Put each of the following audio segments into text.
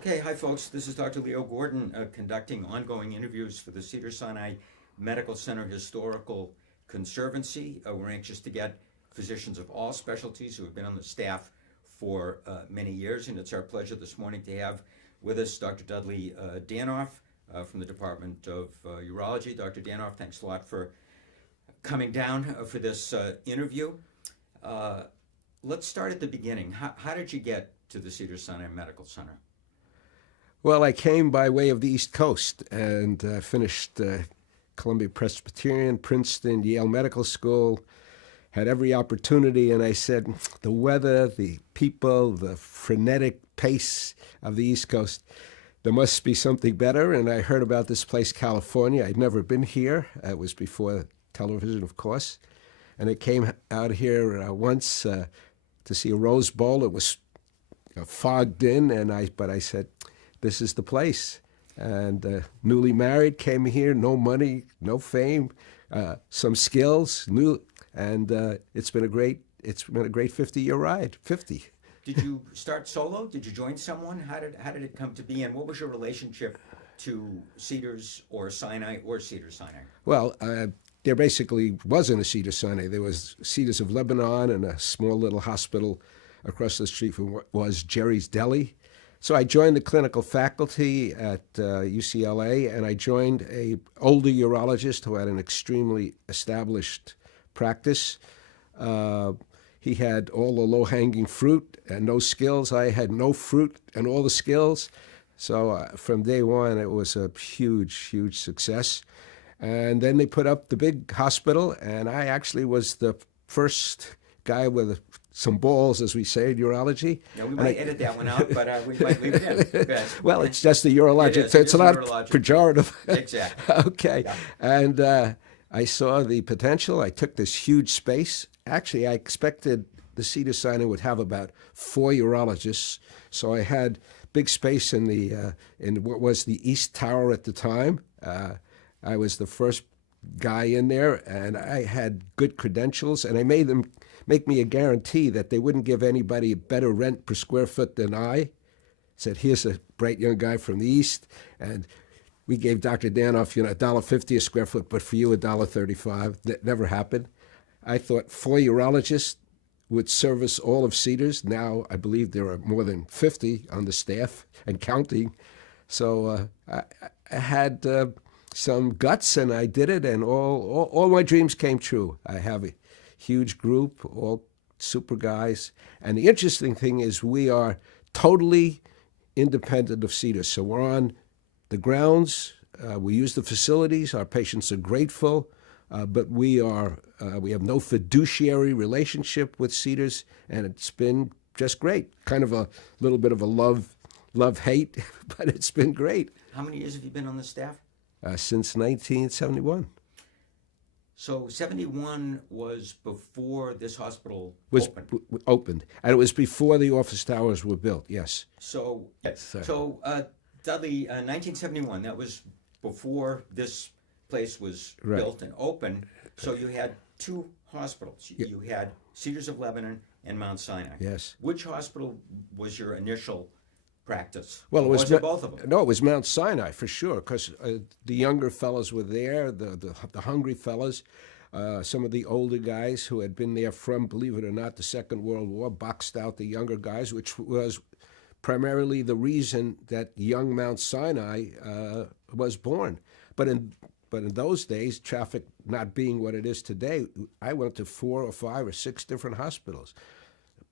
Okay, hi folks. This is Dr. Leo Gordon conducting ongoing interviews for the Cedar-Sinai Medical Center Historical Conservancy. We're anxious to get physicians of all specialties who have been on the staff for many years, and it's our pleasure this morning to have with us Dr. Dudley Danoff from the Department of Urology. Dr. Danoff, thanks a lot for coming down for this interview. Let's start at the beginning. How did you get to the Cedar-Sinai Medical Center? Well, I came by way of the East Coast and finished Columbia Presbyterian, Princeton, Yale Medical School, had every opportunity, and I said, the weather, the people, the frenetic pace of the East Coast, there must be something better, and I heard about this place, California. I'd never been here. It was before television, of course, and I came out here once to see a Rose Bowl. It was fogged in, but I said, this is the place. And newly married, came here, no money, no fame, some skills, and it's been a great 50-year ride. 50. Did you start solo? Did you join someone? How did it come to be? And what was your relationship to Cedars or Sinai or Cedar-Sinai? Well, there basically wasn't a Cedar-Sinai. There was Cedars of Lebanon and a small little hospital across the street from what was Jerry's Deli. So I joined the clinical faculty at UCLA, and I joined a older urologist who had an extremely established practice. He had all the low-hanging fruit and no skills. I had no fruit and all the skills. So from day one, it was a huge, huge success. And then they put up the big hospital, and I actually was the first guy with some balls, as we say in urology. Yeah, we might edit that one out, but we might leave it in. Well, it's just the urologic. It's not pejorative. Exactly. Okay. Yeah. And I saw the potential. I took this huge space. Actually, I expected the Cedar-Sinai would have about 4 urologists. So I had big space in what was the East Tower at the time. I was the first guy in there, and I had good credentials, and I made them make me a guarantee that they wouldn't give anybody better rent per square foot than I. Said, here's a bright young guy from the East, and we gave Dr. Danoff, $1.50 a square foot, but for you, $1.35. That never happened. I thought 4 urologists would service all of Cedars. Now I believe there are more than 50 on the staff and counting. So I had some guts, and I did it, and all my dreams came true. I have a huge group, all super guys. And the interesting thing is we are totally independent of Cedars. So we're on the grounds. We use the facilities. Our patients are grateful. But we have no fiduciary relationship with Cedars, and it's been just great. Kind of a little bit of a love-hate, but it's been great. How many years have you been on the staff? Since 1971. So 71 was before this hospital opened. And it was before the office towers were built, yes. So Dudley, 1971, that was before this place was built and opened. So you had 2 hospitals. You had Cedars of Lebanon and Mount Sinai. Yes. Which hospital was your initial practice? Well, was it both of them? No, it was Mount Sinai for sure, because the younger fellows were there, the hungry fellows. Some of the older guys who had been there from, believe it or not, the Second World War, boxed out the younger guys, which was primarily the reason that young Mount Sinai was born. But in those days, traffic not being what it is today, I went to 4 or 5 or 6 different hospitals.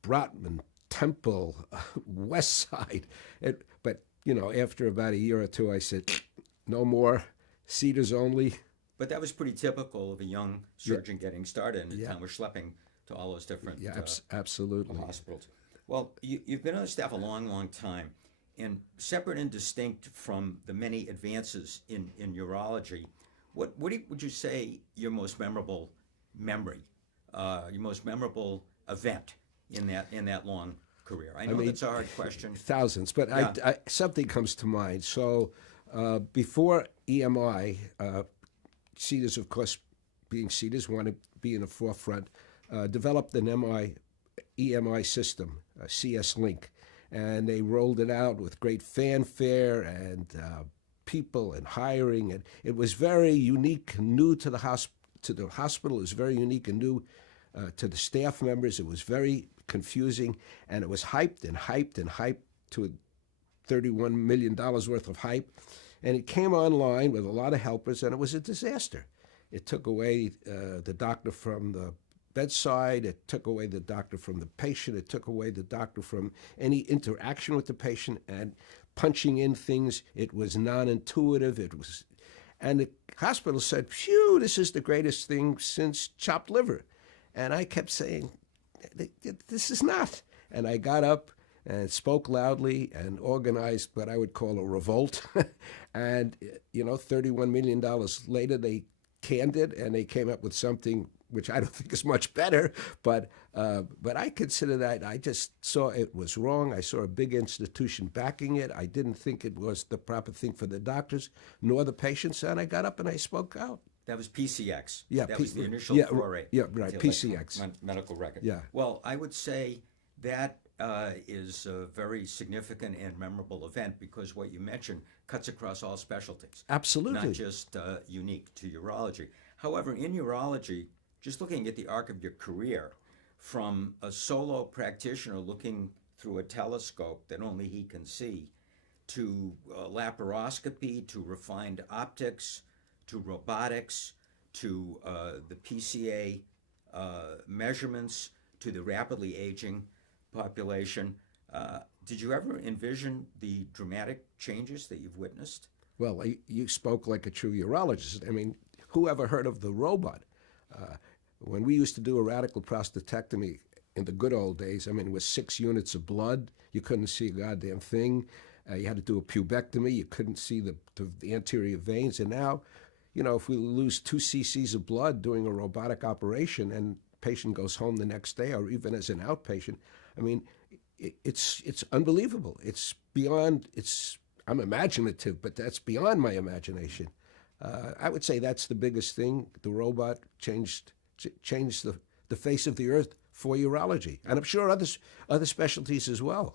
Brotman, Temple, West Side. But after about a year or 2, I said, no more, Cedars only. But that was pretty typical of a young surgeon getting started, and the town was schlepping to all those different absolutely hospitals. Well, you've been on the staff a long, long time, and separate and distinct from the many advances in urology, what would you say your most memorable memory, your most memorable event in that long career? I know that's a hard question. Thousands, but yeah. Something comes to mind. So before EMI, Cedars, of course, being Cedars, want to be in the forefront, developed an EMI system, CS Link. and they rolled it out with great fanfare and people and hiring, and it was very unique, new to the hospital. It was very unique and new to the staff members. It was very confusing, and it was hyped and hyped and hyped to $31 million worth of hype, and it came online with a lot of helpers, and it was a disaster. It took away the doctor from the bedside. It took away the doctor from the patient. It took away the doctor from any interaction with the patient and punching in things. It was non-intuitive. And the hospital said, "Phew, this is the greatest thing since chopped liver." And I kept saying, "This is not." And I got up and spoke loudly and organized what I would call a revolt. And, $31 million later, they canned it, and they came up with something which I don't think is much better, but I consider that, I just saw it was wrong. I saw a big institution backing it. I didn't think it was the proper thing for the doctors nor the patients, and I got up and I spoke out. That was PCX. Yeah, that was the initial foray. Yeah, right, the PCX. Medical record. Yeah. Well, I would say that is a very significant and memorable event because what you mentioned cuts across all specialties. Absolutely. Not just unique to urology. However, in urology, just looking at the arc of your career, from a solo practitioner looking through a telescope that only he can see, to laparoscopy, to refined optics, to robotics, to the PCA measurements, to the rapidly aging population. Did you ever envision the dramatic changes that you've witnessed? Well, you spoke like a true urologist. I mean, who ever heard of the robot? When we used to do a radical prostatectomy in the good old days, I mean, it was 6 units of blood. You couldn't see a goddamn thing. You had to do a pubectomy. You couldn't see the anterior veins. And now, if we lose 2 cc's of blood doing a robotic operation and patient goes home the next day, or even as an outpatient, I mean, it's unbelievable. It's beyond, I'm imaginative, but that's beyond my imagination. I would say that's the biggest thing. The robot changed the face of the earth for urology, and I'm sure other specialties as well.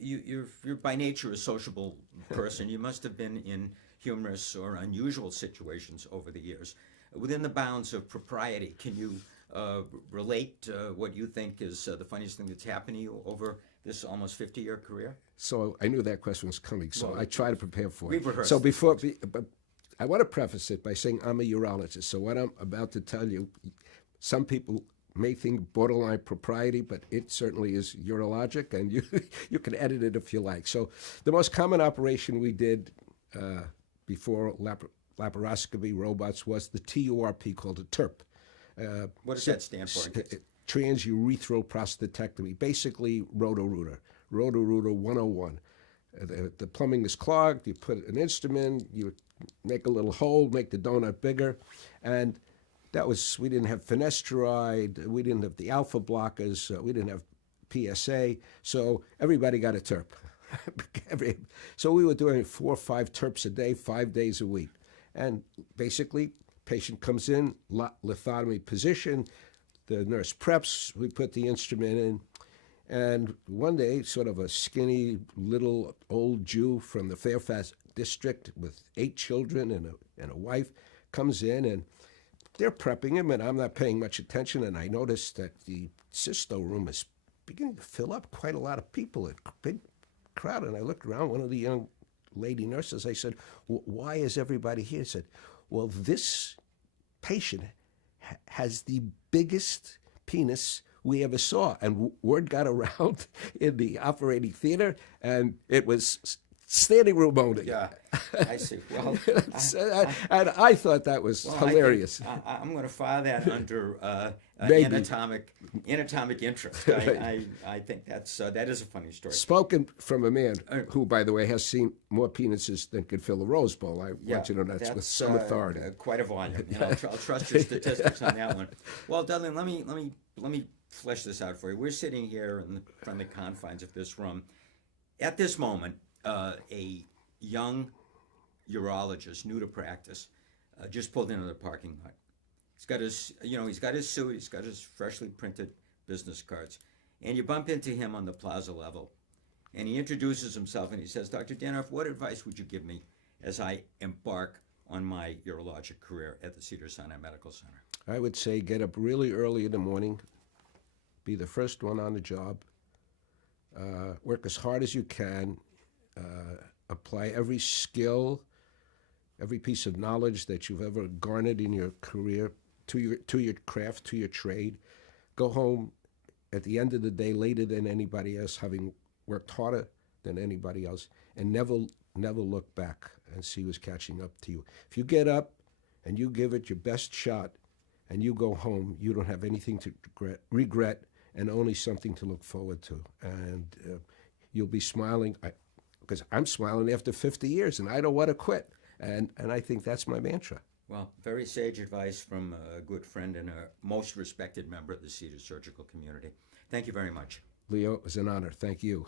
You're by nature a sociable person. You must have been in humorous or unusual situations over the years. Within the bounds of propriety, can you relate what you think is the funniest thing that's happened to you over this almost 50-year career? So I knew that question was coming, so I try to prepare for it. We've rehearsed. So but I want to preface it by saying I'm a urologist. So what I'm about to tell you, some people may think borderline propriety, but it certainly is urologic, and you can edit it if you like. So the most common operation we did before laparoscopy robots was the TURP, called a TURP. What does that stand for? Transurethral prostatectomy, basically Roto-Rooter 101. The plumbing is clogged, you put an instrument, you make a little hole, make the donut bigger, and we didn't have finasteride, we didn't have the alpha blockers, we didn't have PSA, so everybody got a TURP. So we were doing 4 or 5 TURPs a day, 5 days a week. And basically, patient comes in, lithotomy position, the nurse preps, we put the instrument in, and one day, sort of a skinny little old Jew from the Fairfax district with 8 children and a wife comes in, and they're prepping him, and I'm not paying much attention, and I noticed that the cysto room is beginning to fill up, quite a lot of people, a big crowd, and I looked around, one of the young lady nurses, I said, "Why is everybody here?" She said, "Well, this patient has the biggest penis we ever saw." And word got around in the operating theater, and it was standing room only. Yeah, I see. Well, and I thought that was hilarious. I'm going to file that under anatomic interest. I think that is a funny story. Spoken from a man who, by the way, has seen more penises than could fill a Rose Bowl. I want you to know that's with some authority. Quite a volume. I'll trust your statistics on that one. Well, Dudley, let me flesh this out for you. We're sitting here in the friendly confines of this room. At this moment, a young urologist, new to practice, just pulled into the parking lot. He's got his suit, he's got his freshly printed business cards, and you bump into him on the plaza level. And he introduces himself and he says, Dr. Danoff, what advice would you give me as I embark on my urologic career at the Cedar-Sinai Medical Center? I would say get up really early in the morning, be the first one on the job, work as hard as you can, apply every skill, every piece of knowledge that you've ever garnered in your career to your craft, to your trade. Go home at the end of the day later than anybody else, having worked harder than anybody else, and never look back and see who's catching up to you. If you get up and you give it your best shot and you go home, you don't have anything to regret and only something to look forward to. And you'll be smiling, because I'm smiling after 50 years and I don't want to quit. And I think that's my mantra. Well, very sage advice from a good friend and a most respected member of the Cedar surgical community. Thank you very much. Leo, it was an honor. Thank you.